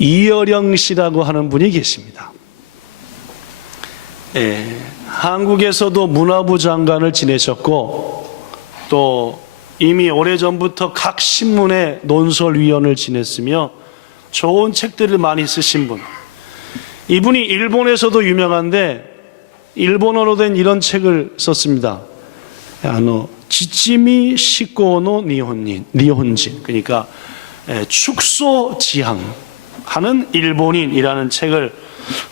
이어령 씨라고 하는 분이 계십니다. 한국에서도 문화부 장관을 지내셨고 또 이미 오래전부터 각 신문의 논설위원을 지냈으며 좋은 책들을 많이 쓰신 분. 이분이 일본에서도 유명한데 일본어로 된 이런 책을 썼습니다. 지치미 시코노 니혼진, 그러니까 축소지향 하는 일본인이라는 책을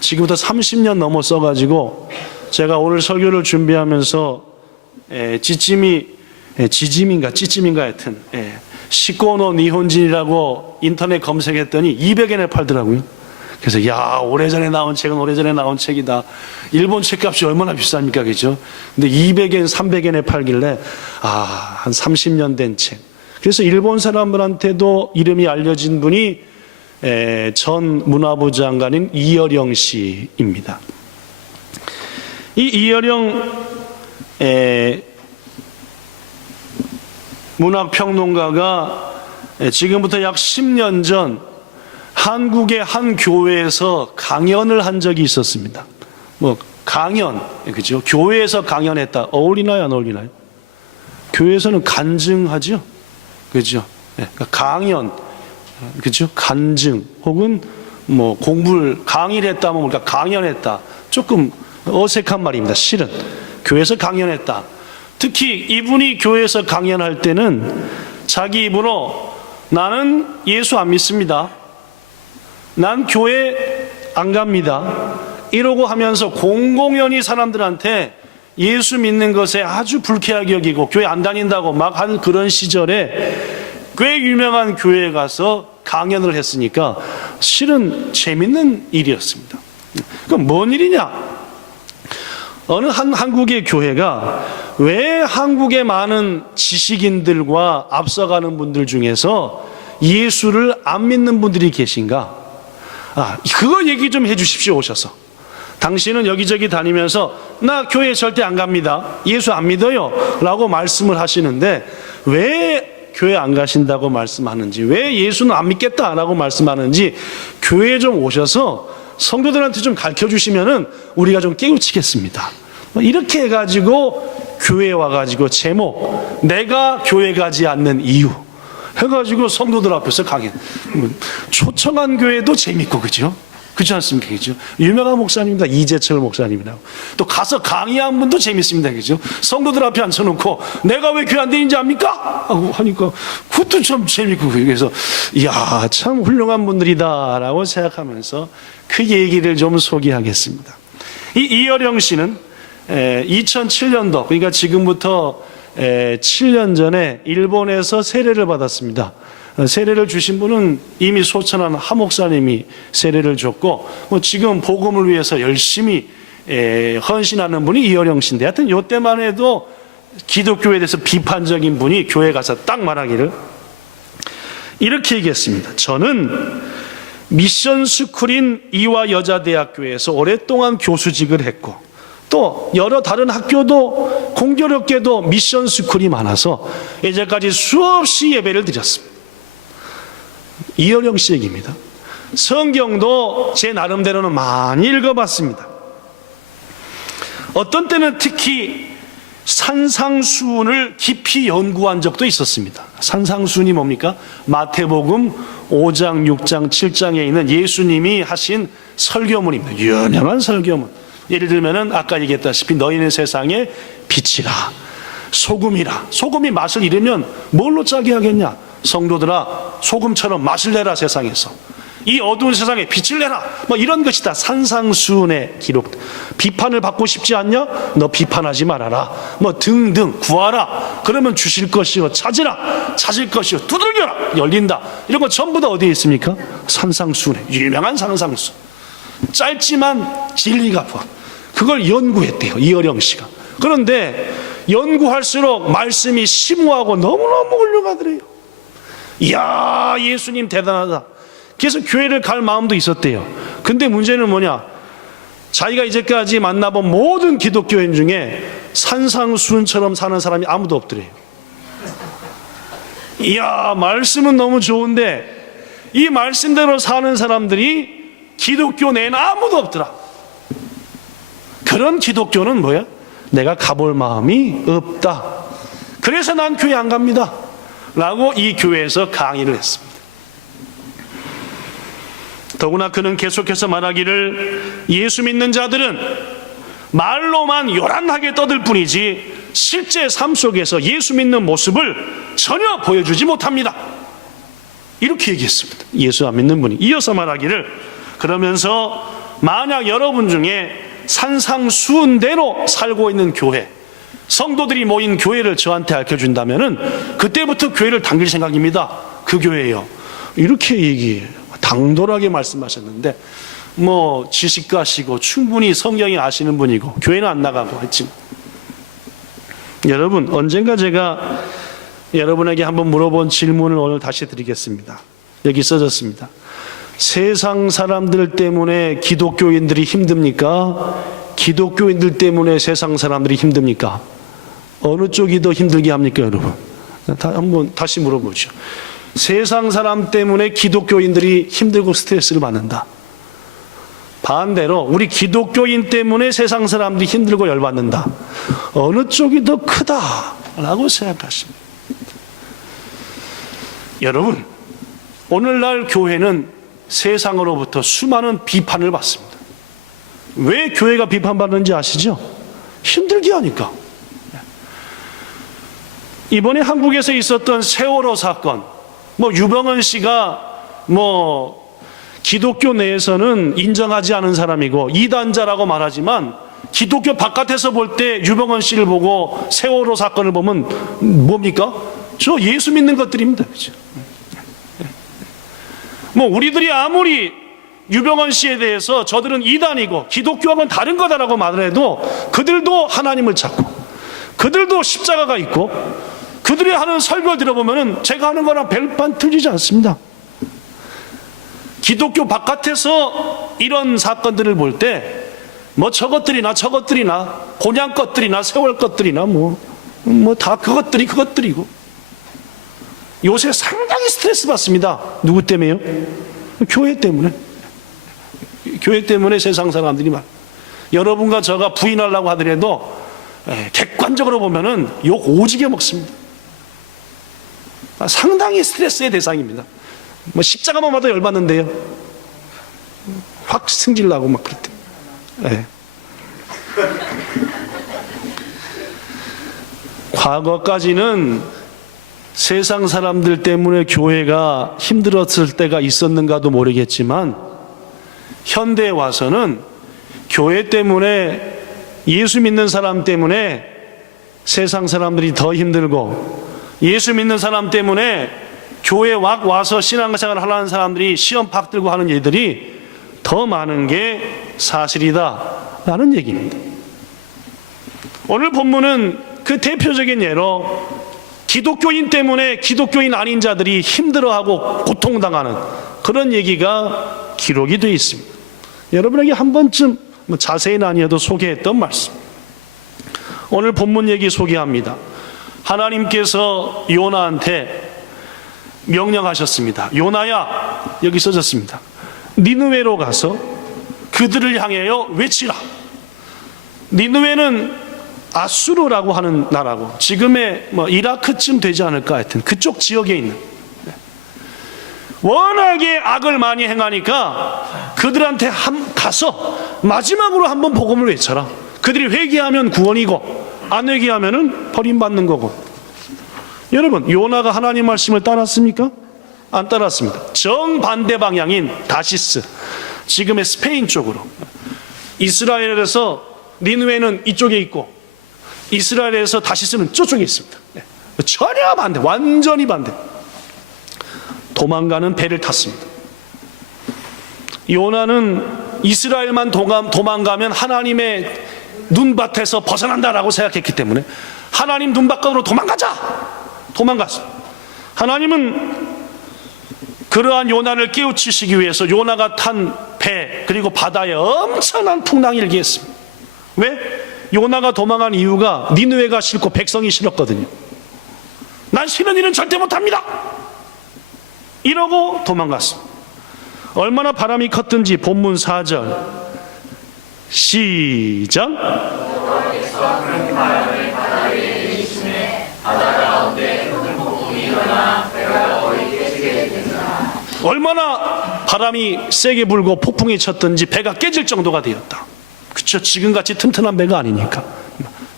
지금부터 30년 넘어 써가지고 제가 오늘 설교를 준비하면서 지지민가 하여튼 시코노 니혼진이라고 인터넷 검색했더니 200엔에 팔더라고요. 그래서 야, 오래전에 나온 책은 오래전에 나온 책이다. 일본 책값이 얼마나 비쌉니까, 그죠? 근데 200엔, 300엔에 팔길래 한 30년 된 책. 그래서 일본 사람들한테도 이름이 알려진 분이 전 문화부 장관인 이어령 씨입니다. 이 이어령 문학평론가가 지금부터 약 10년 전 한국의 한 교회에서 강연을 한 적이 있었습니다. 강연, 그죠? 교회에서 강연했다. 어울리나요, 안 어울리나요? 교회에서는 간증하죠? 그죠? 그러니까 강연, 그죠? 간증, 혹은 공부를, 강의를 했다, 그러니까 강연했다. 조금 어색한 말입니다. 실은. 교회에서 강연했다. 특히 이분이 교회에서 강연할 때는 자기 입으로 나는 예수 안 믿습니다. 난 교회 안 갑니다. 이러고 하면서 공공연히 사람들한테 예수 믿는 것에 아주 불쾌하게 여기고 교회 안 다닌다고 막 한 그런 시절에 꽤 유명한 교회에 가서 강연을 했으니까 실은 재밌는 일이었습니다. 그럼 뭔 일이냐? 어느 한 한국의 교회가 왜 한국의 많은 지식인들과 앞서가는 분들 중에서 예수를 안 믿는 분들이 계신가? 그거 얘기 좀 해주십시오, 오셔서. 당신은 여기저기 다니면서 나 교회 절대 안 갑니다. 예수 안 믿어요. 라고 말씀을 하시는데 왜 교회 안 가신다고 말씀하는지, 왜 예수는 안 믿겠다라고 말씀하는지 교회에 좀 오셔서 성도들한테 좀 가르쳐 주시면은 우리가 좀 깨우치겠습니다. 이렇게 해가지고 교회에 와가지고 제목, 내가 교회 가지 않는 이유 해가지고 성도들 앞에서 강연. 초청한 교회도 재밌고, 그죠? 그렇지 않습니까? 그죠? 유명한 목사님입니다. 이재철 목사님이라고. 또 가서 강의한 분도 재밌습니다. 그죠? 성도들 앞에 앉혀놓고 내가 왜 교회 안 다니는지 압니까? 하고 하니까 그것도 참 재밌고, 그래서 이야, 참 훌륭한 분들이다라고 생각하면서 그 얘기를 좀 소개하겠습니다. 이 이어령 씨는 2007년도, 그러니까 지금부터 7년 전에 일본에서 세례를 받았습니다. 세례를 주신 분은 이미 소천한 하 목사님이 세례를 줬고, 지금 복음을 위해서 열심히 헌신하는 분이 이어령 씨인데, 하여튼 이때만 해도 기독교에 대해서 비판적인 분이 교회 가서 딱 말하기를 이렇게 얘기했습니다. 저는 미션 스쿨인 이화여자대학교에서 오랫동안 교수직을 했고, 또 여러 다른 학교도 공교롭게도 미션 스쿨이 많아서 이제까지 수없이 예배를 드렸습니다. 이어령 씨 얘기입니다. 성경도 제 나름대로는 많이 읽어봤습니다. 어떤 때는 특히 산상수훈을 깊이 연구한 적도 있었습니다. 산상수훈이 뭡니까? 마태복음 5장, 6장, 7장에 있는 예수님이 하신 설교문입니다. 유명한 설교문. 예를 들면은 아까 얘기했다시피 너희는 세상에 빛이라, 소금이라. 소금이 맛을 잃으면 뭘로 짜게 하겠냐? 성도들아, 소금처럼 맛을 내라, 세상에서. 이 어두운 세상에 빛을 내라. 이런 것이 다 산상수훈의 기록. 비판을 받고 싶지 않냐? 너 비판하지 말아라. 등등 구하라. 그러면 주실 것이요. 찾으라. 찾을 것이요. 두들겨라. 열린다. 이런 거 전부 다 어디에 있습니까? 산상수훈에. 유명한 산상수. 짧지만 진리가 부하. 그걸 연구했대요, 이어령 씨가. 그런데 연구할수록 말씀이 심오하고 너무너무 훌륭하더래요. 이야, 예수님 대단하다. 그래서 교회를 갈 마음도 있었대요. 근데 문제는 뭐냐? 자기가 이제까지 만나본 모든 기독교인 중에 산상수훈처럼 사는 사람이 아무도 없더래요. 이야, 말씀은 너무 좋은데 이 말씀대로 사는 사람들이 기독교 내에는 아무도 없더라. 그런 기독교는 뭐야? 내가 가볼 마음이 없다. 그래서 난 교회 안 갑니다 라고 이 교회에서 강의를 했습니다. 더구나 그는 계속해서 말하기를, 예수 믿는 자들은 말로만 요란하게 떠들 뿐이지 실제 삶 속에서 예수 믿는 모습을 전혀 보여주지 못합니다. 이렇게 얘기했습니다. 예수 안 믿는 분이 이어서 말하기를, 그러면서 만약 여러분 중에 산상수훈대로 살고 있는 교회, 성도들이 모인 교회를 저한테 알려준다면은 그때부터 교회를 당길 생각입니다. 그 교회예요. 이렇게 얘기해요. 당돌하게 말씀하셨는데, 뭐 지식가시고 충분히 성경이 아시는 분이고 교회는 안 나가고 했지만, 여러분, 언젠가 제가 여러분에게 한번 물어본 질문을 오늘 다시 드리겠습니다. 여기 써졌습니다. 세상 사람들 때문에 기독교인들이 힘듭니까? 기독교인들 때문에 세상 사람들이 힘듭니까? 어느 쪽이 더 힘들게 합니까, 여러분? 한번 다시 물어보죠. 세상 사람 때문에 기독교인들이 힘들고 스트레스를 받는다. 반대로 우리 기독교인 때문에 세상 사람들이 힘들고 열받는다. 어느 쪽이 더 크다라고 생각하십니다. 여러분, 오늘날 교회는 세상으로부터 수많은 비판을 받습니다. 왜 교회가 비판받는지 아시죠? 힘들게 하니까. 이번에 한국에서 있었던 세월호 사건, 유병헌 씨가 기독교 내에서는 인정하지 않은 사람이고 이단자라고 말하지만, 기독교 바깥에서 볼 때 유병헌 씨를 보고 세월호 사건을 보면 뭡니까? 저 예수 믿는 것들입니다. 그렇죠? 우리들이 아무리 유병헌 씨에 대해서 저들은 이단이고 기독교하고는 다른 거다라고 말을 해도 그들도 하나님을 찾고 그들도 십자가가 있고 그들이 하는 설교를 들어보면 제가 하는 거랑 별반 틀리지 않습니다. 기독교 바깥에서 이런 사건들을 볼 때 저것들이나 곤양 것들이나 세월 것들이나 다 그것들이고, 요새 상당히 스트레스 받습니다. 누구 때문에요? 교회 때문에. 교회 때문에 세상 사람들이 여러분과 저가 부인하려고 하더라도 객관적으로 보면은 욕 오지게 먹습니다. 상당히 스트레스의 대상입니다. 십자가만 봐도 열받는데요. 확 승질나고 그럴 때. 네. 과거까지는 세상 사람들 때문에 교회가 힘들었을 때가 있었는가도 모르겠지만, 현대에 와서는 교회 때문에, 예수 믿는 사람 때문에 세상 사람들이 더 힘들고, 예수 믿는 사람 때문에 교회에 와서 신앙생활을 하려는 사람들이 시험 팍 들고 하는 일들이 더 많은 게 사실이다 라는 얘기입니다. 오늘 본문은 그 대표적인 예로 기독교인 때문에 기독교인 아닌 자들이 힘들어하고 고통당하는 그런 얘기가 기록이 되어 있습니다. 여러분에게 한 번쯤 자세히는 아니어도 소개했던 말씀, 오늘 본문 얘기 소개합니다. 하나님께서 요나한테 명령하셨습니다. 요나야, 여기 써졌습니다. 니느웨로 가서 그들을 향하여 외치라. 니느웨는 아수르라고 하는 나라고, 지금의 이라크쯤 되지 않을까, 하여튼 그쪽 지역에 있는, 워낙에 악을 많이 행하니까 그들한테 가서 마지막으로 한번 복음을 외쳐라. 그들이 회개하면 구원이고 안 회개하면 버림받는 거고. 여러분, 요나가 하나님 말씀을 따랐습니까? 안 따랐습니다. 정반대 방향인 다시스, 지금의 스페인 쪽으로, 이스라엘에서 니느웨는 이쪽에 있고 이스라엘에서 다시스는 저쪽에 있습니다. 전혀 반대, 완전히 반대. 도망가는 배를 탔습니다. 요나는 이스라엘만 도망가면 하나님의 눈밭에서 벗어난다라고 생각했기 때문에 하나님 눈바깥으로 도망갔어. 하나님은 그러한 요나를 깨우치시기 위해서 요나가 탄 배 그리고 바다에 엄청난 풍랑이 일게 했습니다. 왜? 요나가 도망한 이유가 니느웨가 싫고 백성이 싫었거든요. 난 싫은 일은 절대 못합니다. 이러고 도망갔습니다. 얼마나 바람이 컸든지 본문 4절 시작. 얼마나 바람이 세게 불고 폭풍이 쳤든지 배가 깨질 정도가 되었다. 그렇죠. 지금같이 튼튼한 배가 아니니까.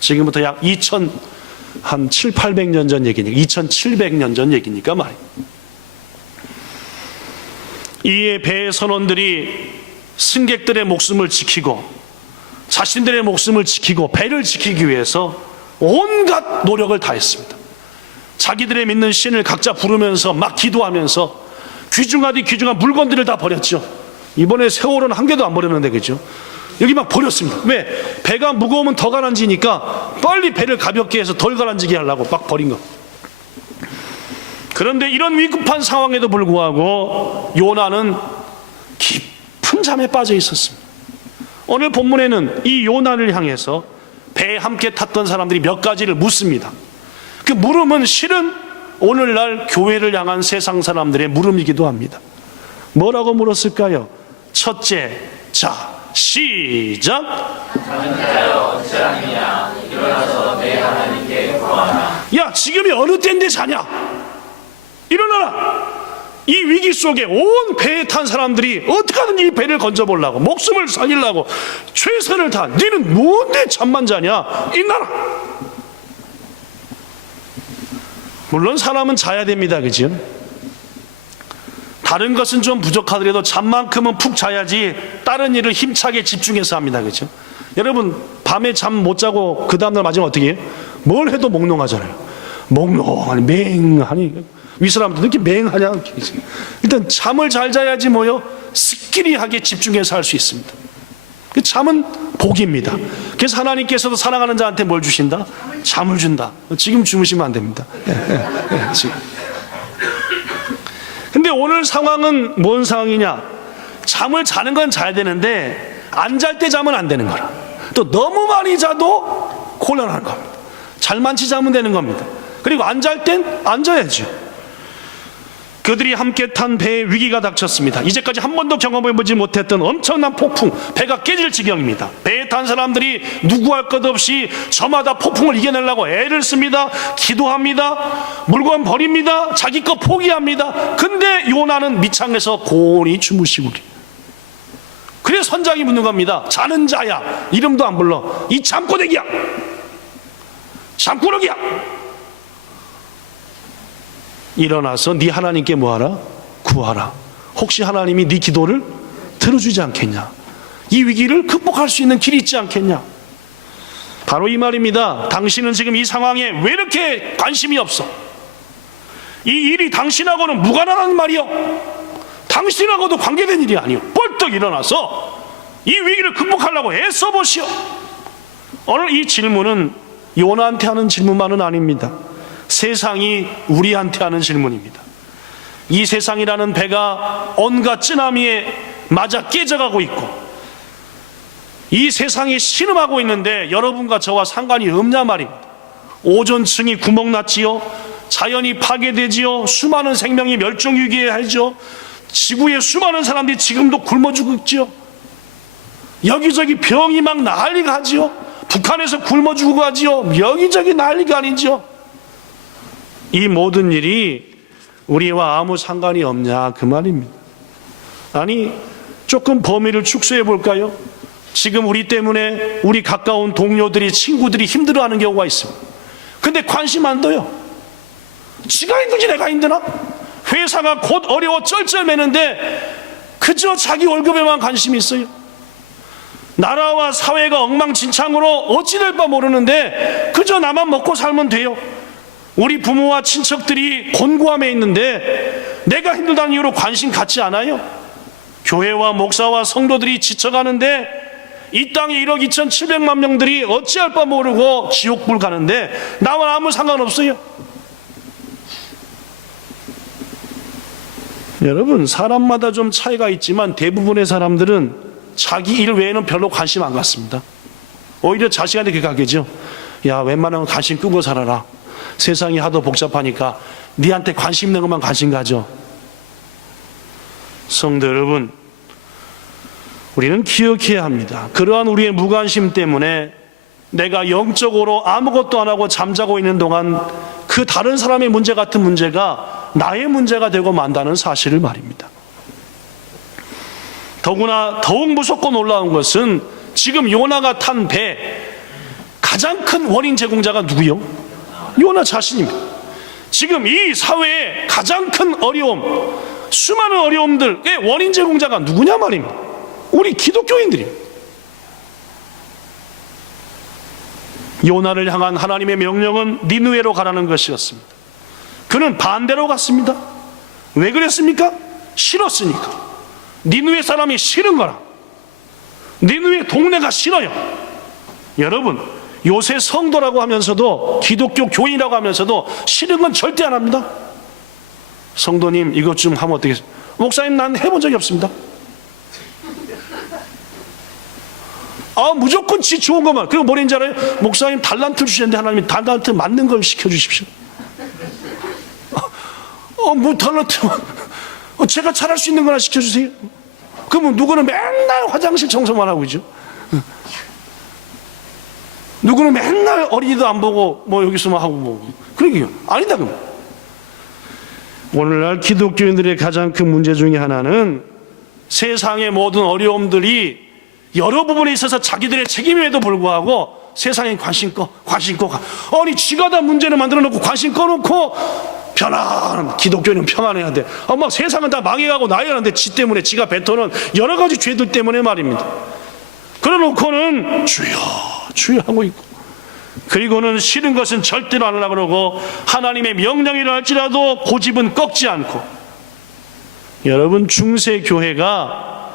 지금부터 약 700년 전 얘기니까 2700년 전 얘기니까 말이에요. 이에 배의 선원들이 승객들의 목숨을 지키고 자신들의 목숨을 지키고 배를 지키기 위해서 온갖 노력을 다했습니다. 자기들의 믿는 신을 각자 부르면서 막 기도하면서 귀중하디 귀중한 물건들을 다 버렸죠. 이번에 세월은 한 개도 안 버렸는데, 그죠? 여기 막 버렸습니다. 왜? 배가 무거우면 더 가라앉으니까 빨리 배를 가볍게 해서 덜 가라앉게 하려고 막 버린 거. 그런데 이런 위급한 상황에도 불구하고 요나는 깊은 잠에 빠져 있었습니다. 오늘 본문에는 이 요나를 향해서 배에 함께 탔던 사람들이 몇 가지를 묻습니다. 그 물음은 실은 오늘날 교회를 향한 세상 사람들의 물음이기도 합니다. 뭐라고 물었을까요? 첫째, 자, 시작. 자녀여 어찌하느냐 일어나서 내 하나님께 구하라. 야, 지금이 어느 때인데 자냐? 일어나라. 이 위기 속에 온 배에 탄 사람들이 어떻게든지 이 배를 건져보려고 목숨을 살리려고 최선을 다. 너는 뭔데 잠만 자냐? 일어나라. 물론 사람은 자야 됩니다, 그죠? 다른 것은 좀 부족하더라도 잠만큼은 푹 자야지 다른 일을 힘차게 집중해서 합니다, 그죠? 여러분 밤에 잠 못 자고 그 다음날 맞으면 어떻게 해요? 뭘 해도 몽롱하잖아요. 몽롱하니 맹하니 위 사람도 이렇게 맹하냐? 일단 잠을 잘 자야지 뭐요? 스키리하게 집중해서 할 수 있습니다. 그 잠은 복입니다. 그래서 하나님께서도 사랑하는 자한테 뭘 주신다? 잠을 준다. 지금 주무시면 안 됩니다. 지금. 근데 오늘 상황은 뭔 상황이냐? 잠을 자는 건 자야 되는데 안 잘 때 자면 안 되는 거라. 또 너무 많이 자도 곤란한 겁니다. 잘만치 자면 되는 겁니다. 그리고 안 잘 땐 안 자야죠. 그들이 함께 탄 배에 위기가 닥쳤습니다. 이제까지 한 번도 경험해보지 못했던 엄청난 폭풍, 배가 깨질 지경입니다. 배에 탄 사람들이 누구 할 것 없이 저마다 폭풍을 이겨내려고 애를 씁니다. 기도합니다. 물건 버립니다. 자기 거 포기합니다. 근데 요나는 밑창에서 고온히 주무시고 그래서 선장이 묻는 겁니다. 자는 자야, 이름도 안 불러. 이 잠꼬대기야, 잠꾸러기야, 일어나서 네 하나님께 뭐하라? 구하라. 혹시 하나님이 네 기도를 들어주지 않겠냐? 이 위기를 극복할 수 있는 길이 있지 않겠냐? 바로 이 말입니다. 당신은 지금 이 상황에 왜 이렇게 관심이 없어? 이 일이 당신하고는 무관하다는 말이요, 당신하고도 관계된 일이 아니요. 벌떡 일어나서 이 위기를 극복하려고 애써보시오. 오늘 이 질문은 요나한테 하는 질문만은 아닙니다. 세상이 우리한테 하는 질문입니다. 이 세상이라는 배가 온갖 쓰나미에 맞아 깨져가고 있고 이 세상이 신음하고 있는데 여러분과 저와 상관이 없냐 말입니다. 오존층이 구멍났지요, 자연이 파괴되지요, 수많은 생명이 멸종위기에 하죠. 지구에 수많은 사람들이 지금도 굶어 죽고 있지요. 여기저기 병이 막 난리가 하지요. 북한에서 굶어 죽고 가지요. 여기저기 난리가 아니지요. 이 모든 일이 우리와 아무 상관이 없냐, 그 말입니다. 아니, 조금 범위를 축소해 볼까요? 지금 우리 때문에 우리 가까운 동료들이, 친구들이 힘들어하는 경우가 있습니다. 근데 관심 안 둬요. 지가 힘들지 내가 힘드나? 회사가 곧 어려워 쩔쩔매는데 그저 자기 월급에만 관심이 있어요. 나라와 사회가 엉망진창으로 어찌 될 바 모르는데 그저 나만 먹고 살면 돼요. 우리 부모와 친척들이 곤고함에 있는데 내가 힘들다는 이유로 관심 갖지 않아요. 교회와 목사와 성도들이 지쳐가는데 이 땅에 1억 2,700만 명들이 어찌할 바 모르고 지옥불 가는데 나와 아무 상관없어요. 여러분, 사람마다 좀 차이가 있지만 대부분의 사람들은 자기 일 외에는 별로 관심 안 갖습니다. 오히려 자식한테 그렇게 가겠죠. 야, 웬만하면 관심 끄고 살아라. 세상이 하도 복잡하니까 니한테 관심 있는 것만 관심 가져. 성도 여러분, 우리는 기억해야 합니다. 그러한 우리의 무관심 때문에 내가 영적으로 아무것도 안 하고 잠자고 있는 동안 그 다른 사람의 문제 같은 문제가 나의 문제가 되고 만다는 사실을 말입니다. 더구나 더욱 무섭고 놀라운 것은 지금 요나가 탄 배 가장 큰 원인 제공자가 누구요? 요나 자신입니다. 지금 이 사회의 가장 큰 어려움, 수많은 어려움들의 원인 제공자가 누구냐 말입니다. 우리 기독교인들입니다. 요나를 향한 하나님의 명령은 니느웨로 가라는 것이었습니다. 그는 반대로 갔습니다. 왜 그랬습니까? 싫었으니까. 니느웨 사람이 싫은 거라. 니느웨 동네가 싫어요. 여러분, 요새 성도라고 하면서도 기독교 교인이라고 하면서도 싫은 건 절대 안 합니다. 성도님 이것 좀 하면 어떻겠습니까? 목사님 난 해본 적이 없습니다. 무조건 지 좋은 것만. 그리고 뭐랬는지 알아요? 목사님 달란트 주셨는데 하나님이 달란트 맞는 걸 시켜주십시오. 뭐 달란트만 제가 잘할 수 있는 거나 시켜주세요. 그러면 누구는 맨날 화장실 청소만 하고 있죠. 누구는 맨날 어린이도 안 보고 뭐 여기서만 하고 뭐 그러게요. 아니다. 그럼 오늘날 기독교인들의 가장 큰 문제 중에 하나는 세상의 모든 어려움들이 여러 부분에 있어서 자기들의 책임임에도 불구하고 세상에 관심 꺼. 아니 지가 다 문제를 만들어 놓고 관심 꺼놓고 편안한, 기독교는 평안해야 돼. 막 세상은 다 망해가고 난리가 나는데 지 때문에 지가 뱉어놓은 여러 가지 죄들 때문에 말입니다. 그래 놓고는 주여 하고 있고, 그리고는 싫은 것은 절대로 안 하려고 그러고 하나님의 명령이라 할지라도 고집은 꺾지 않고. 여러분, 중세 교회가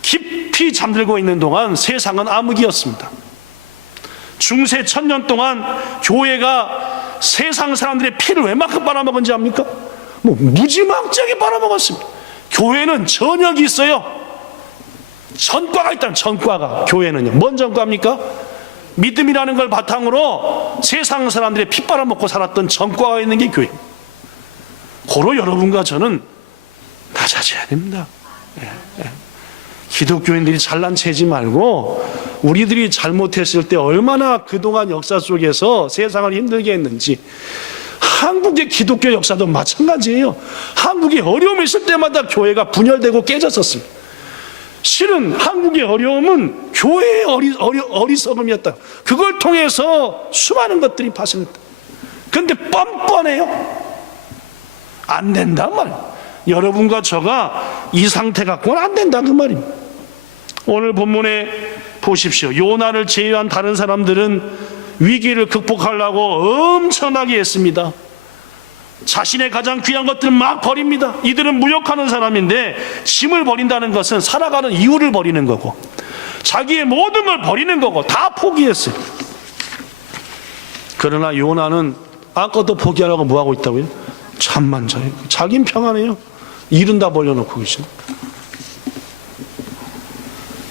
깊이 잠들고 있는 동안 세상은 암흑이었습니다. 중세 1000년 동안 교회가 세상 사람들의 피를 웬만큼 빨아먹은지 압니까? 무지막지하게 빨아먹었습니다. 교회는 전역이 있어요. 전과가 있다는, 전과가. 교회는요. 뭔 전과입니까? 믿음이라는 걸 바탕으로 세상 사람들의 피 빨아먹고 살았던 전과가 있는 게 교회. 고로 여러분과 저는 낮아져야 됩니다. 기독교인들이 잘난 체지 말고 우리들이 잘못했을 때 얼마나 그동안 역사 속에서 세상을 힘들게 했는지. 한국의 기독교 역사도 마찬가지예요. 한국이 어려움이 있을 때마다 교회가 분열되고 깨졌었습니다. 실은 한국의 어려움은 교회의 어리석음이었다. 그걸 통해서 수많은 것들이 발생했다. 그런데 뻔뻔해요. 안 된단 말이에요. 여러분과 저가 이 상태 갖고는 안 된다 그 말입니다. 오늘 본문에 보십시오. 요나를 제외한 다른 사람들은 위기를 극복하려고 엄청나게 했습니다. 자신의 가장 귀한 것들을 막 버립니다. 이들은 무역하는 사람인데 짐을 버린다는 것은 살아가는 이유를 버리는 거고 자기의 모든 걸 버리는 거고 다 포기했어요. 그러나 요나는 아까도 포기하라고 뭐하고 있다고요? 잠만 자요. 자긴 평안해요. 일은 다 벌려놓고 계시죠.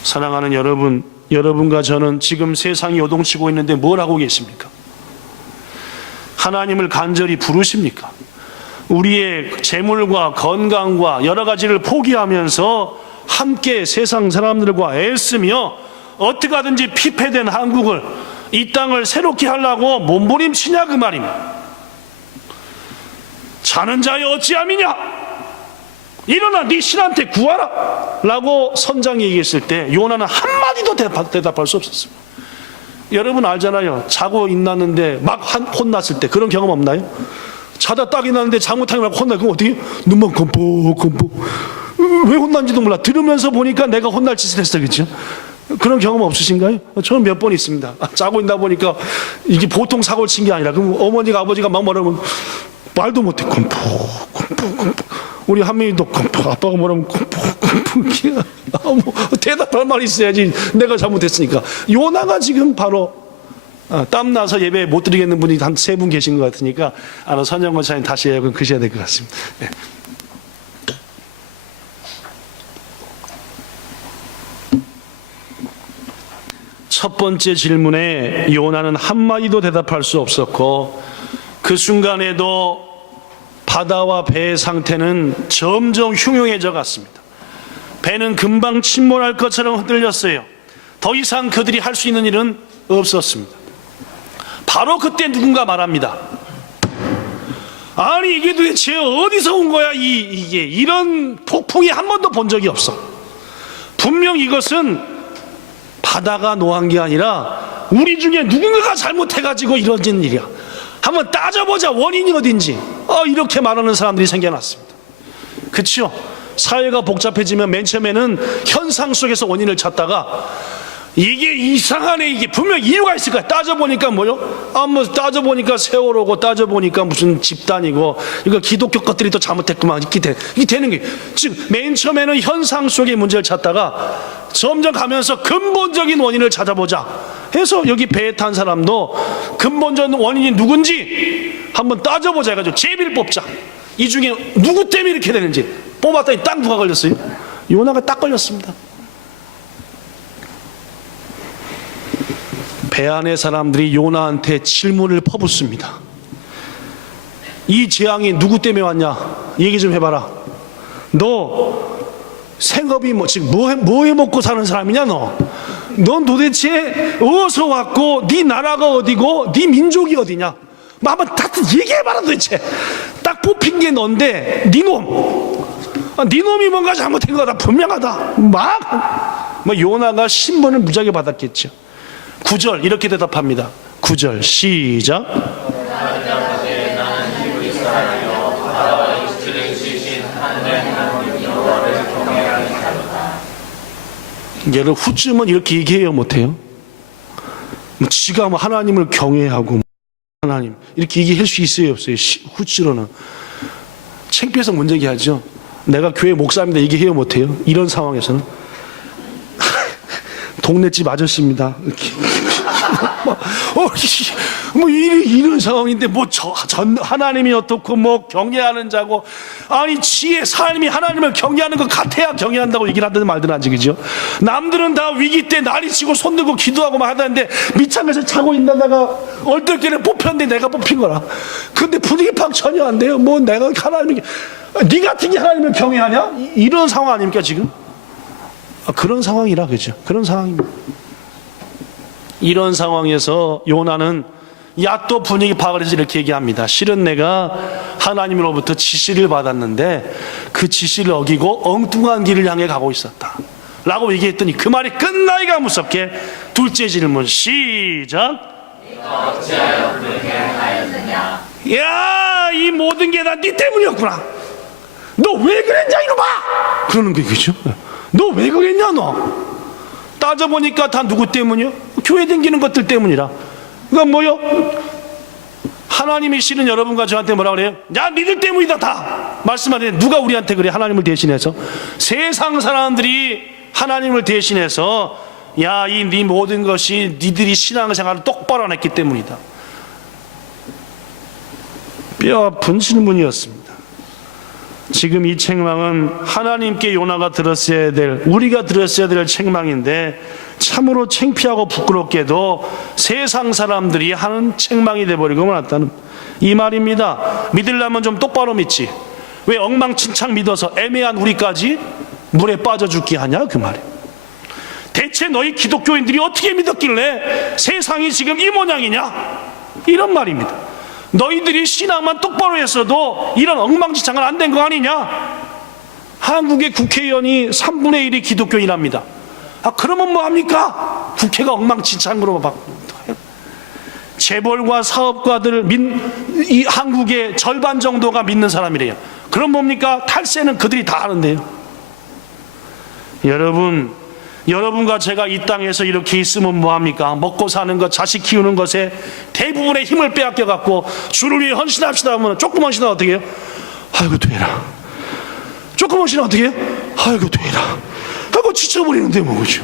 사랑하는 여러분, 여러분과 저는 지금 세상이 요동치고 있는데 뭘 하고 계십니까? 하나님을 간절히 부르십니까? 우리의 재물과 건강과 여러 가지를 포기하면서 함께 세상 사람들과 애쓰며 어떻게 하든지 피폐된 한국을, 이 땅을 새롭게 하려고 몸부림치냐 그 말입니다. 자는 자여 어찌함이냐? 일어나 네 신한테 구하라 라고 선장이 얘기했을 때 요나는 한마디도 대답할 수 없었습니다. 여러분 알잖아요. 자고 일어났는데 막 혼났을 때 그런 경험 없나요? 자다 딱 일어났는데 잘못하면 혼나요. 그럼 어떻게? 눈만 껌뻑껌뻑. 왜 혼난지도 몰라. 들으면서 보니까 내가 혼날 짓을 했어. 그렇죠? 그런 경험 없으신가요? 저는 몇 번 있습니다. 자고 있다 보니까 이게 보통 사고를 친 게 아니라 그럼 어머니가 아버지가 막 뭐라면 말도 못해. 껌뻑. 우리 한민이도 껌뻑. 아빠가 뭐라면 껌뻑. 뭐 대답할 말이 있어야지. 내가 잘못했으니까. 요나가 지금 바로 땀나서 예배 못 드리겠는 분이 한 3분 계신 것 같으니까 선정 권사님 다시 예약은 그셔야 될 것 같습니다. 네. 첫 번째 질문에 요나는 한마디도 대답할 수 없었고 그 순간에도 바다와 배의 상태는 점점 흉흉해져 갔습니다. 배는 금방 침몰할 것처럼 흔들렸어요. 더 이상 그들이 할 수 있는 일은 없었습니다. 바로 그때 누군가 말합니다. 아니 이게 도대체 어디서 온 거야? 이게 이런 폭풍이 한 번도 본 적이 없어. 분명 이것은 바다가 노한 게 아니라 우리 중에 누군가가 잘못해가지고 이뤄진 일이야. 한번 따져보자. 원인이 어딘지. 이렇게 말하는 사람들이 생겨났습니다. 그렇죠? 사회가 복잡해지면 맨 처음에는 현상 속에서 원인을 찾다가 이게 이상하네, 이게 분명 이유가 있을 거야. 따져보니까 뭐요? 뭐 따져보니까 세월호고 따져보니까 무슨 집단이고 이거 기독교 것들이 또 잘못했구만. 이게 되는 게, 즉 맨 처음에는 현상 속의 문제를 찾다가 점점 가면서 근본적인 원인을 찾아보자 해서 여기 배에 탄 사람도 근본적인 원인이 누군지 한번 따져보자 해가지고 제비를 뽑자. 이 중에 누구 때문에 이렇게 되는지 뽑았더니 딱 누가 걸렸어요? 요나가 딱 걸렸습니다. 배 안의 사람들이 요나한테 질문을 퍼붓습니다. 이 재앙이 누구 때문에 왔냐? 얘기 좀 해봐라. 너 생업이 뭐해 먹고 사는 사람이냐 너? 넌 도대체 어디서 왔고 네 나라가 어디고 네 민족이 어디냐? 뭐 한번 다 얘기해봐라 도대체. 딱 뽑힌 게 넌데 네 놈이 뭔가 잘못한 거다 분명하다. 뭐 요나가 신문을 무지하게 받았겠죠. 9절 이렇게 대답합니다. 9절 시작. 여러분 후쯤은 이렇게 얘기해요 못해요? 지가 뭐 하나님을 경외하고 하나님 이렇게 얘기할 수 있어요 없어요? 후치로는 창피해서 못 얘기하죠. 내가 교회 목사입니다 얘기해요 못해요? 이런 상황에서는 동네집 아저씨입니다 이렇게. 이런 상황인데 하나님이 어떻고 뭐 경외하는 자고 아니 지혜 하나님이 하나님을 경외하는 것 같아야 경외한다고 얘기를 하든 말든 하지 그죠? 남들은 다 위기 때 난리치고 손들고 기도하고 막 하다는데 밑창에서 자고 있다가 얼떨결에 뽑혔는데 내가 뽑힌 거라. 근데 분위기 파악 전혀 안 돼요. 뭐 내가 하나님이 네 같은 게 하나님을 경외하냐? 이런 상황 아닙니까 지금? 그런 상황이라 그죠? 그런 상황입니다. 이런 상황에서 요나는 또 분위기 파악을 해서 이렇게 얘기합니다. 실은 내가 하나님으로부터 지시를 받았는데 그 지시를 어기고 엉뚱한 길을 향해 가고 있었다 라고 얘기했더니 그 말이 끝나기가 무섭게 둘째 질문 시작. 어찌하여 그렇게 하였느냐? 야, 이 모든 게 다 네 때문이었구나. 너 왜 그랬냐 이놈아. 그러는 게 그죠? 너 왜 그랬냐 너. 따져보니까 다 누구 때문이요? 교회 다니는 것들 때문이라. 그러니까 뭐요? 하나님이 실은 여러분과 저한테 뭐라 그래요? 야 니들 때문이다 다 말씀하는데 누가 우리한테 그래? 하나님을 대신해서 세상 사람들이 하나님을 대신해서 야 이 네 모든 것이 니들이 신앙생활을 똑바로 안 했기 때문이다. 뼈아픈 질문이었습니다. 지금 이 책망은 하나님께 요나가 들었어야 될, 우리가 들었어야 될 책망인데 참으로 창피하고 부끄럽게도 세상 사람들이 하는 책망이 돼버리고 말았다는 이 말입니다. 믿으려면 좀 똑바로 믿지. 왜 엉망진창 믿어서 애매한 우리까지 물에 빠져 죽게 하냐 그 말이에요. 대체 너희 기독교인들이 어떻게 믿었길래 세상이 지금 이 모양이냐 이런 말입니다. 너희들이 신앙만 똑바로 했어도 이런 엉망진창은 안 된 거 아니냐. 한국의 국회의원이 3분의 1이 기독교인합니다. 그러면 뭐합니까? 국회가 엉망진창으로 바꿔요. 재벌과 사업가들 이 한국의 절반 정도가 믿는 사람이래요. 그럼 뭡니까? 탈세는 그들이 다 하는데요. 여러분과 제가 이 땅에서 이렇게 있으면 뭐합니까? 먹고 사는 것, 자식 키우는 것에 대부분의 힘을 빼앗겨갖고 주를 위해 헌신합시다 하면 조금 헌신하면 어떻게 해요? 아이고 되라. 조금 헌신하면 어떻게 해요? 아이고 되라. 하고 지쳐버리는데 뭐 그죠?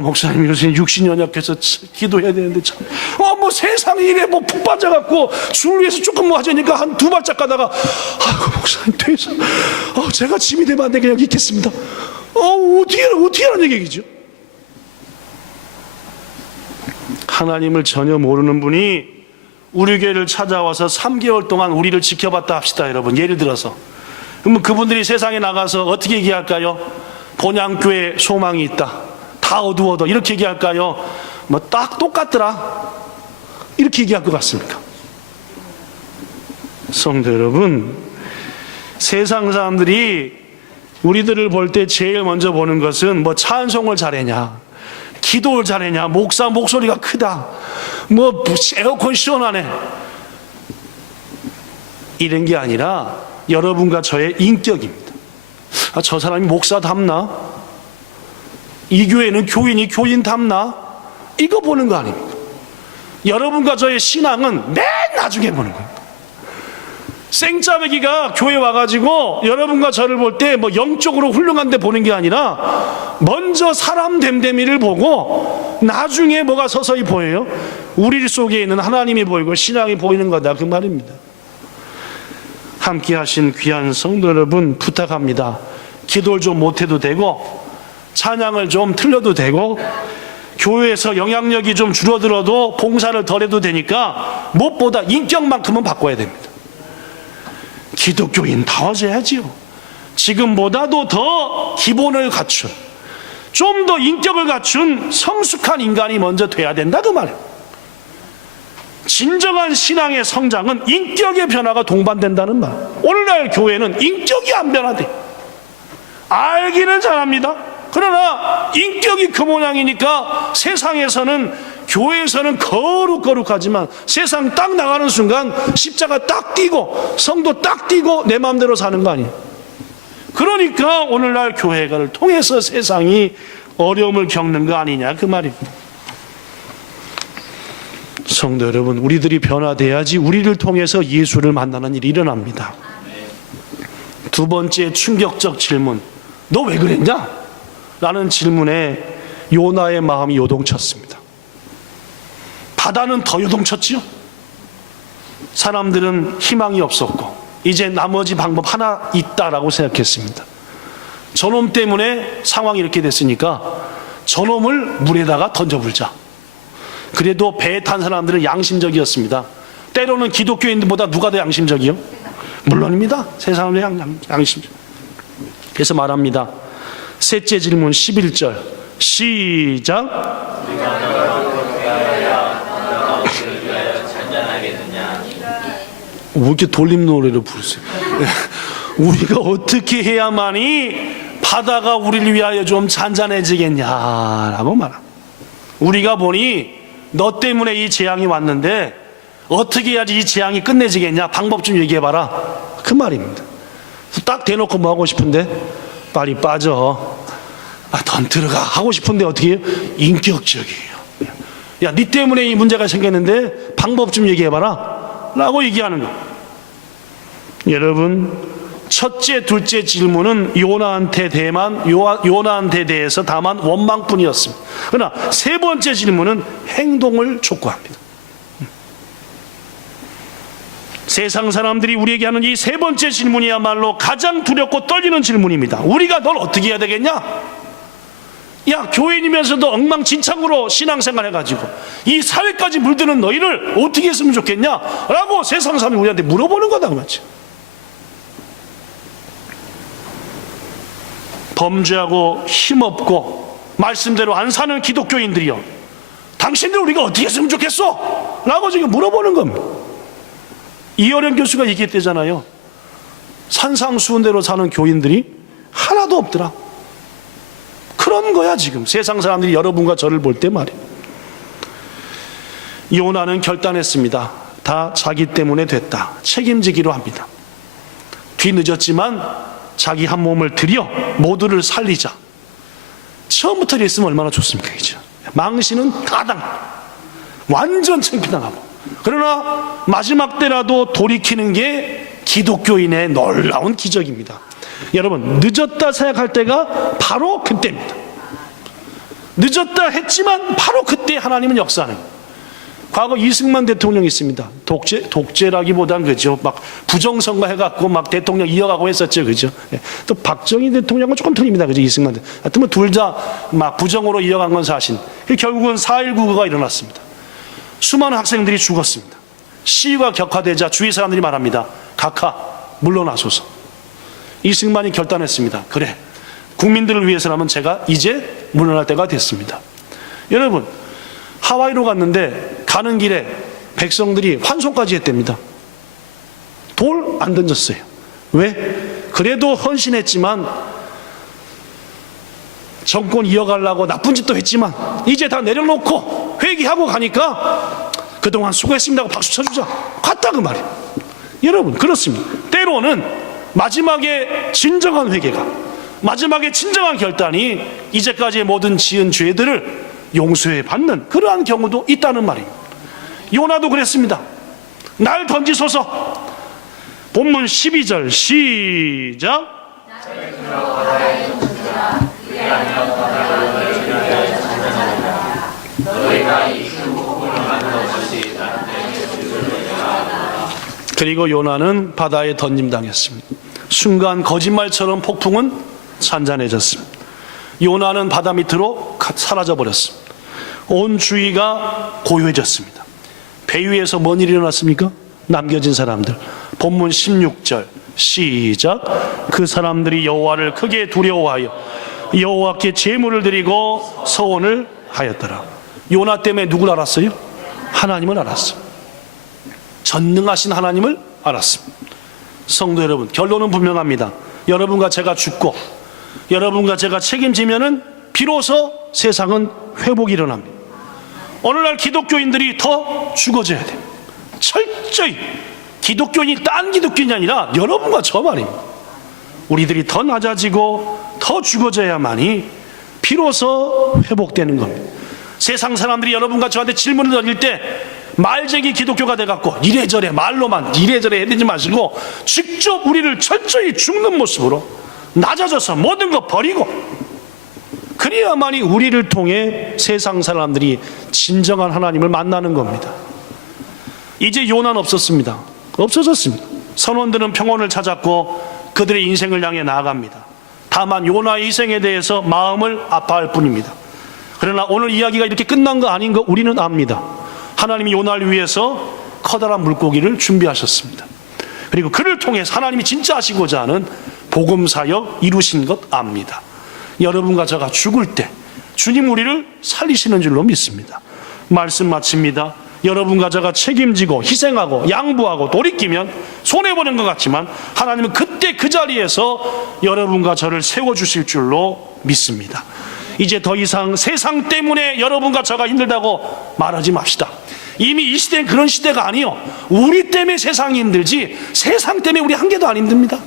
목사님 요새 육신 연약해서 기도해야 되는데 참 뭐 세상 일에 뭐 푹 빠져갖고 주를 위해서 조금 뭐 하자니까 한 두 발짝 가다가 아이고 목사님 돼서 제가 짐이 되면 안 돼 그냥 있겠습니다. 어떻게 하는 얘기죠? 하나님을 전혀 모르는 분이 우리 교회를 찾아와서 3개월 동안 우리를 지켜봤다 합시다. 여러분 예를 들어서 그러면 그분들이 세상에 나가서 어떻게 얘기할까요? 본향교회 소망이 있다. 다 어두워도 이렇게 얘기할까요? 뭐 딱 똑같더라. 이렇게 얘기할 것 같습니까? 성도 여러분, 세상 사람들이 우리들을 볼 때 제일 먼저 보는 것은 뭐 찬송을 잘했냐, 기도를 잘했냐, 목사 목소리가 크다, 뭐 에어컨 시원하네, 이런 게 아니라 여러분과 저의 인격입니다. 아, 저 사람이 목사답나? 이 교회는 교인이 교인답나? 이거 보는 거 아닙니까? 여러분과 저의 신앙은 맨 나중에 보는 거예요. 생짜배기가 교회 와가지고 여러분과 저를 볼 때 뭐 영적으로 훌륭한 데 보는 게 아니라 먼저 사람 됨됨이를 보고 나중에 뭐가 서서히 보여요? 우리 속에 있는 하나님이 보이고 신앙이 보이는 거다, 그 말입니다. 함께 하신 귀한 성도 여러분, 부탁합니다. 기도를 좀 못해도 되고 찬양을 좀 틀려도 되고 교회에서 영향력이 좀 줄어들어도 봉사를 덜 해도 되니까 무엇보다 인격만큼은 바꿔야 됩니다. 기독교인 다워져야지요. 지금보다도 더 기본을 갖춘, 좀 더 인격을 갖춘 성숙한 인간이 먼저 돼야 된다, 그 말이에요. 진정한 신앙의 성장은 인격의 변화가 동반된다는 말. 오늘날 교회는 인격이 안 변화돼. 알기는 잘합니다. 그러나 인격이 그 모양이니까 세상에서는, 교회에서는 거룩하지만 세상 딱 나가는 순간 십자가 딱 띄고 성도 딱 띄고 내 마음대로 사는 거 아니에요. 그러니까 오늘날 교회를 통해서 세상이 어려움을 겪는 거 아니냐, 그 말입니다. 성도 여러분, 우리들이 변화돼야지 우리를 통해서 예수를 만나는 일이 일어납니다. 두 번째 충격적 질문, 너 왜 그랬냐? 라는 질문에 요나의 마음이 요동쳤습니다. 바다는 더 요동쳤지요. 사람들은 희망이 없었고 이제 나머지 방법 하나 있다라고 생각했습니다. 저놈 때문에 상황이 이렇게 됐으니까 저놈을 물에다가 던져불자. 그래도 배에 탄 사람들은 양심적이었습니다. 때로는 기독교인들보다 누가 더 양심적이요? 물론입니다. 세상은 양심적. 그래서 말합니다. 셋째 질문 11절 시작. 왜 이렇게 돌림 노래를 부르세요? 우리가 어떻게 해야만이 바다가 우리를 위하여 좀 잔잔해지겠냐라고 말합니다. 우리가 보니 너 때문에 이 재앙이 왔는데 어떻게 해야지 이 재앙이 끝내지겠냐, 방법 좀 얘기해봐라, 그 말입니다. 딱 대놓고 뭐 하고 싶은데 빨리 빠져, 넌 들어가 하고 싶은데 어떻게 해요? 인격적이에요. 야, 네 때문에 이 문제가 생겼는데 방법 좀 얘기해봐라 라고 얘기하는 거. 여러분, 첫째 둘째 질문은 요나한테 대해서 다만 원망뿐이었습니다. 그러나 세 번째 질문은 행동을 촉구합니다. 세상 사람들이 우리에게 하는 이 세 번째 질문이야말로 가장 두렵고 떨리는 질문입니다. 우리가 널 어떻게 해야 되겠냐? 야, 교인이면서도 엉망진창으로 신앙생활 해가지고 이 사회까지 물드는 너희를 어떻게 했으면 좋겠냐? 라고 세상 사람이 우리한테 물어보는 거다, 그 말이지. 범죄하고 힘없고 말씀대로 안 사는 기독교인들이요, 당신들 우리가 어떻게 했으면 좋겠어? 라고 지금 물어보는 겁니다. 이어령 교수가 얘기했대잖아요. 산상수훈대로 사는 교인들이 하나도 없더라. 그런 거야 지금 세상 사람들이 여러분과 저를 볼 때 말이에요. 요나는 결단했습니다. 다 자기 때문에 됐다. 책임지기로 합니다. 뒤늦었지만 자기 한 몸을 들여 모두를 살리자. 처음부터 이랬으면 얼마나 좋습니까? 이제 망신은 가당, 완전 창피당하고. 그러나 마지막 때라도 돌이키는 게 기독교인의 놀라운 기적입니다. 여러분, 늦었다 생각할 때가 바로 그때입니다. 늦었다 했지만 바로 그때 하나님은 역사하는 거예요. 과거 이승만 대통령이 있습니다. 독재라기보단 그죠, 막 부정선거 해갖고 막 대통령 이어가고 했었죠, 그죠. 또 박정희 대통령은 조금 틀립니다, 그죠. 이승만 대통령. 하여튼 둘 다 막 부정으로 이어간 건 사실. 결국은 4.19가 일어났습니다. 수많은 학생들이 죽었습니다. 시위가 격화되자 주위 사람들이 말합니다. 각하 물러나소서. 이승만이 결단했습니다. 그래, 국민들을 위해서라면 제가 이제 물러날 때가 됐습니다. 여러분, 하와이로 갔는데 가는 길에 백성들이 환송까지 했답니다. 돌 안 던졌어요. 왜? 그래도 헌신했지만, 정권 이어가려고 나쁜 짓도 했지만 이제 다 내려놓고 회개하고 가니까 그동안 수고했습니다 하고 박수 쳐주자 갔다 그 말이에요. 여러분, 그렇습니다. 때로는 마지막에 진정한 회개가, 마지막에 진정한 결단이 이제까지의 모든 지은 죄들을 용서해 받는 그러한 경우도 있다는 말입니다. 요나도 그랬습니다. 날 던지소서. 본문 12절 시작. 그리고 요나는 바다에 던짐당했습니다. 순간 거짓말처럼 폭풍은 잔잔해졌습니다. 요나는 바다 밑으로 사라져버렸습니다. 온 주위가 고요해졌습니다. 배 위에서 뭔 일이 일어났습니까? 남겨진 사람들. 본문 16절 시작. 그 사람들이 여호와를 크게 두려워하여 여호와께 제물을 드리고 서원을 하였더라. 요나 때문에 누굴 알았어요? 하나님을 알았어요. 전능하신 하나님을 알았습니다. 성도 여러분, 결론은 분명합니다. 여러분과 제가 죽고 여러분과 제가 책임지면은 비로소 세상은 회복이 일어납니다. 오늘날 기독교인들이 더 죽어져야 돼요. 철저히 기독교인이 딴 기독교인이 아니라 여러분과 저 말입니다. 우리들이 더 낮아지고 더 죽어져야만이 비로소 회복되는 겁니다. 세상 사람들이 여러분과 저한테 질문을 던질 때 말쟁이 기독교가 돼갖고 이래저래 말로만 이래저래 해대지 마시고 직접 우리를 철저히 죽는 모습으로 낮아져서 모든 거 버리고, 그래야만이 우리를 통해 세상 사람들이 진정한 하나님을 만나는 겁니다. 이제 요나는 없었습니다. 없어졌습니다. 선원들은 평온을 찾았고 그들의 인생을 향해 나아갑니다. 다만 요나의 희생에 대해서 마음을 아파할 뿐입니다. 그러나 오늘 이야기가 이렇게 끝난 거 아닌 거 우리는 압니다. 하나님이 요나를 위해서 커다란 물고기를 준비하셨습니다. 그리고 그를 통해서 하나님이 진짜 하시고자 하는 복음사역 이루신 것 압니다. 여러분과 제가 죽을 때 주님 우리를 살리시는 줄로 믿습니다. 말씀 마칩니다. 여러분과 제가 책임지고 희생하고 양보하고 돌이키면 손해보는 것 같지만 하나님은 그때 그 자리에서 여러분과 저를 세워주실 줄로 믿습니다. 이제 더 이상 세상 때문에 여러분과 저가 힘들다고 말하지 맙시다. 이미 이 시대는 그런 시대가 아니요, 우리 때문에 세상이 힘들지 세상 때문에 우리 한 개도 안 힘듭니다.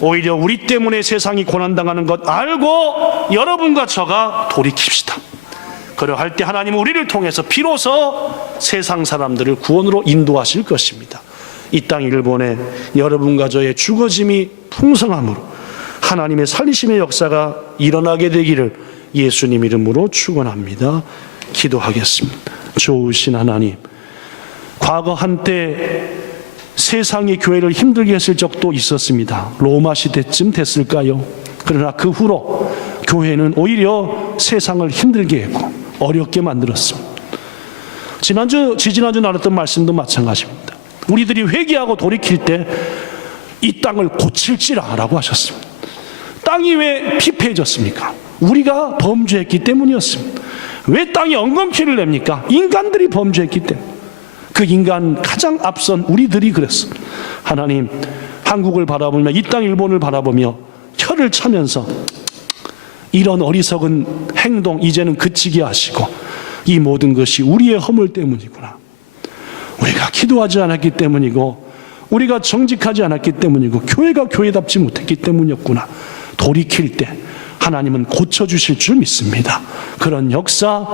오히려 우리 때문에 세상이 고난당하는 것 알고 여러분과 저가 돌이킵시다. 그러할 때 하나님은 우리를 통해서 비로소 세상 사람들을 구원으로 인도하실 것입니다. 이 땅 일본에 여러분과 저의 죽어짐이 풍성함으로 하나님의 살리심의 역사가 일어나게 되기를 예수님 이름으로 축원합니다. 기도하겠습니다. 좋으신 하나님, 과거 한때 세상이 교회를 힘들게 했을 적도 있었습니다. 로마 시대쯤 됐을까요? 그러나 그 후로 교회는 오히려 세상을 힘들게 했고 어렵게 만들었습니다. 지지난주 나눴던 말씀도 마찬가지입니다. 우리들이 회개하고 돌이킬 때 이 땅을 고칠지라 라고 하셨습니다. 땅이 왜 피폐해졌습니까? 우리가 범죄했기 때문이었습니다. 왜 땅이 엉겅퀴를 냅니까? 인간들이 범죄했기 때문에. 그 인간 가장 앞선 우리들이 그랬습니다. 하나님, 한국을 바라보며 이 땅 일본을 바라보며 혀를 차면서 이런 어리석은 행동 이제는 그치게 하시고, 이 모든 것이 우리의 허물 때문이구나, 우리가 기도하지 않았기 때문이고 우리가 정직하지 않았기 때문이고 교회가 교회답지 못했기 때문이었구나, 돌이킬 때 하나님은 고쳐주실 줄 믿습니다. 그런 역사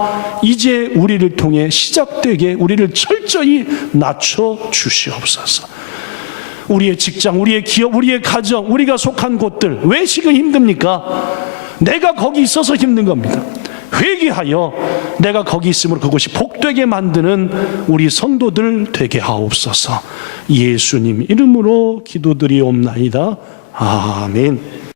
이제 우리를 통해 시작되게 우리를 철저히 낮춰주시옵소서. 우리의 직장, 우리의 기업, 우리의 가정, 우리가 속한 곳들 왜 지금 힘듭니까? 내가 거기 있어서 힘든 겁니다. 회개하여 내가 거기 있으므로 그곳이 복되게 만드는 우리 성도들 되게 하옵소서. 예수님 이름으로 기도드리옵나이다. 아멘.